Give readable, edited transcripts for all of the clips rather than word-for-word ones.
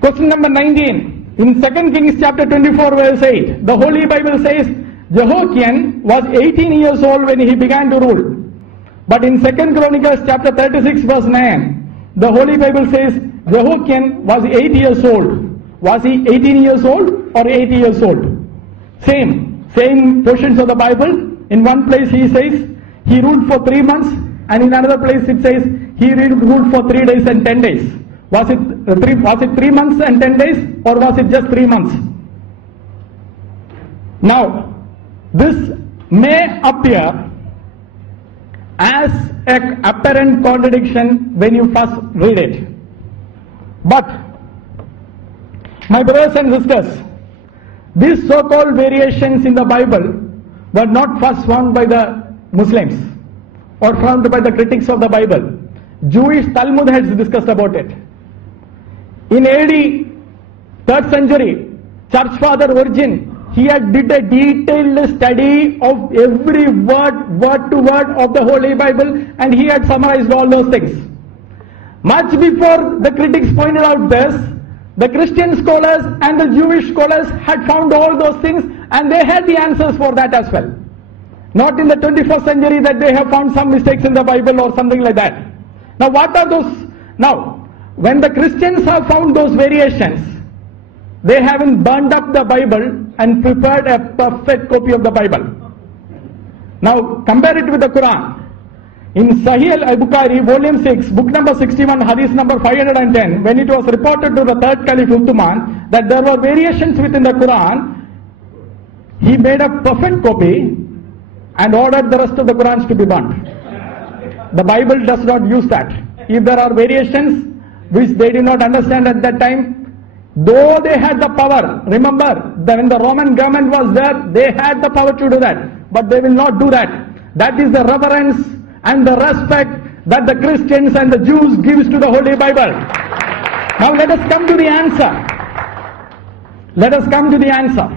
Question number 19. In 2 Kings chapter 24 verse 8, the Holy Bible says Jehoiakim was 18 years old when he began to rule. But in 2 Chronicles chapter 36 verse 9, the Holy Bible says Jehoiakim was 8 years old. Was he 18 years old or 80 years old? Same portions of the Bible. In one place he says he ruled for 3 months, and in another place it says he ruled for 3 days and 10 days. Was it 3 months and 10 days, or was it just 3 months? Now, this may appear as an apparent contradiction when you first read it. But, my brothers and sisters, these so-called variations in the Bible were not first found by the Muslims or found by the critics of the Bible. Jewish Talmud has discussed about it. In AD 3rd century, Church Father Origen, he had did a detailed study of every word to word of the Holy Bible, and he had summarized all those things. Much before the critics pointed out this, the Christian scholars and the Jewish scholars had found all those things, and they had the answers for that as well. Not in the 21st century that they have found some mistakes in the Bible or something like that. Now what are those? Now, when the Christians have found those variations, they haven't burned up the Bible and prepared a perfect copy of the Bible. Now compare it with the Quran. In Sahih al-Bukhari, volume 6, book number 61, hadith number 510, when it was reported to the third Caliph Uthman that there were variations within the Quran, he made a perfect copy and ordered the rest of the Qurans to be burnt. The Bible does not use that. If there are variations which they did not understand at that time, though they had the power, remember that when the Roman government was there, they had the power to do that, but they will not do that. That is the reverence and the respect that the Christians and the Jews gives to the Holy Bible. Now let us come to the answer. Let us come to the answer.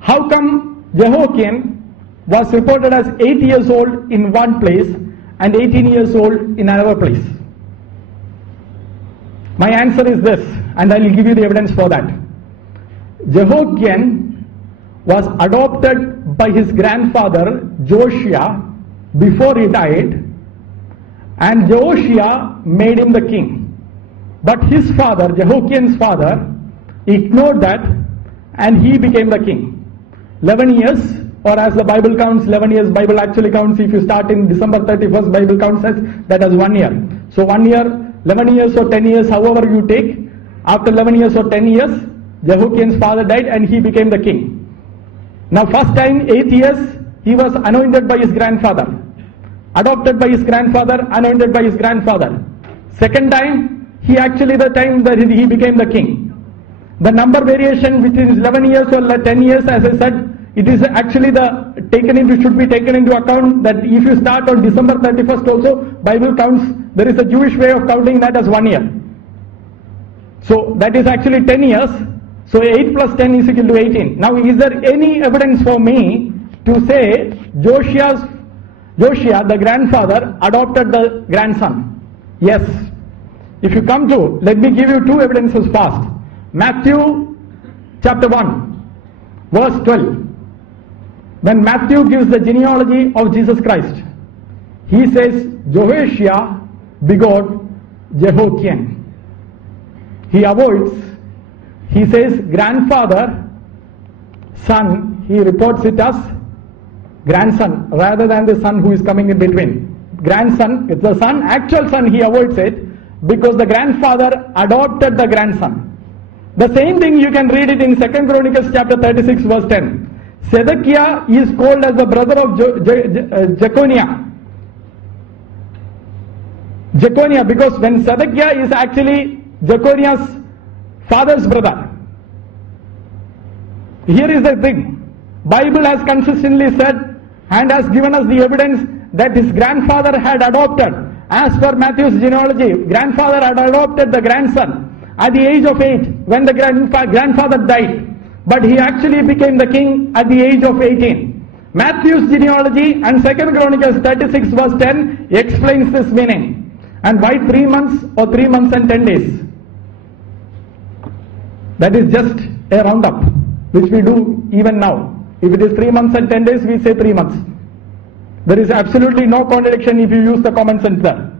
How come Jehoiakim was reported as 8 years old in one place and 18 years old in another place? My answer is this, and I will give you the evidence for that. Jehoiakim was adopted by his grandfather Josiah before he died, and Josiah made him the king. But his father, Jehoiakim's father, ignored that, and he became the king. 11 years, or as the Bible counts, 11 years, Bible actually counts, if you start in December 31st, Bible counts as that as 1 year. So 1 year, 11 years or 10 years, however you take, after 11 years or 10 years, Jehoiakim's father died and he became the king. Now first time, 8 years, he was anointed by his grandfather, adopted by his grandfather, anointed by his grandfather. Second time, he actually the time that he became the king. The number variation between 11 years or 10 years, as I said, it is actually should be taken into account that if you start on December 31st also, Bible counts, there is a Jewish way of counting that as 1 year. So that is actually 10 years. So 8 plus 10 is equal to 18. Now is there any evidence for me to say Josiah, the grandfather, adopted the grandson? Yes. If you come to, let me give you two evidences fast. Matthew chapter 1, verse 12. When Matthew gives the genealogy of Jesus Christ, he says Josiah begot Jehoiakim. He avoids, he says grandfather, son, he reports it as grandson rather than the son who is coming in between. Grandson, it's the son, actual son, he avoids it because the grandfather adopted the grandson. The same thing you can read it in 2 Chronicles chapter 36 verse 10. Zedekiah is called as the brother of Jeconiah. Jeconiah, because when Zedekiah is actually Jeconiah's father's brother. Here is the thing. Bible has consistently said and has given us the evidence that his grandfather had adopted. As per Matthew's genealogy, grandfather had adopted the grandson at the age of 8 when the grandfather died. But he actually became the king at the age of 18. Matthew's genealogy and 2 Chronicles 36 verse 10 explains this meaning. And why 3 months or 3 months and 10 days? That is just a roundup, which we do even now. If it is 3 months and 10 days, we say 3 months. There is absolutely no contradiction if you use the common sense there.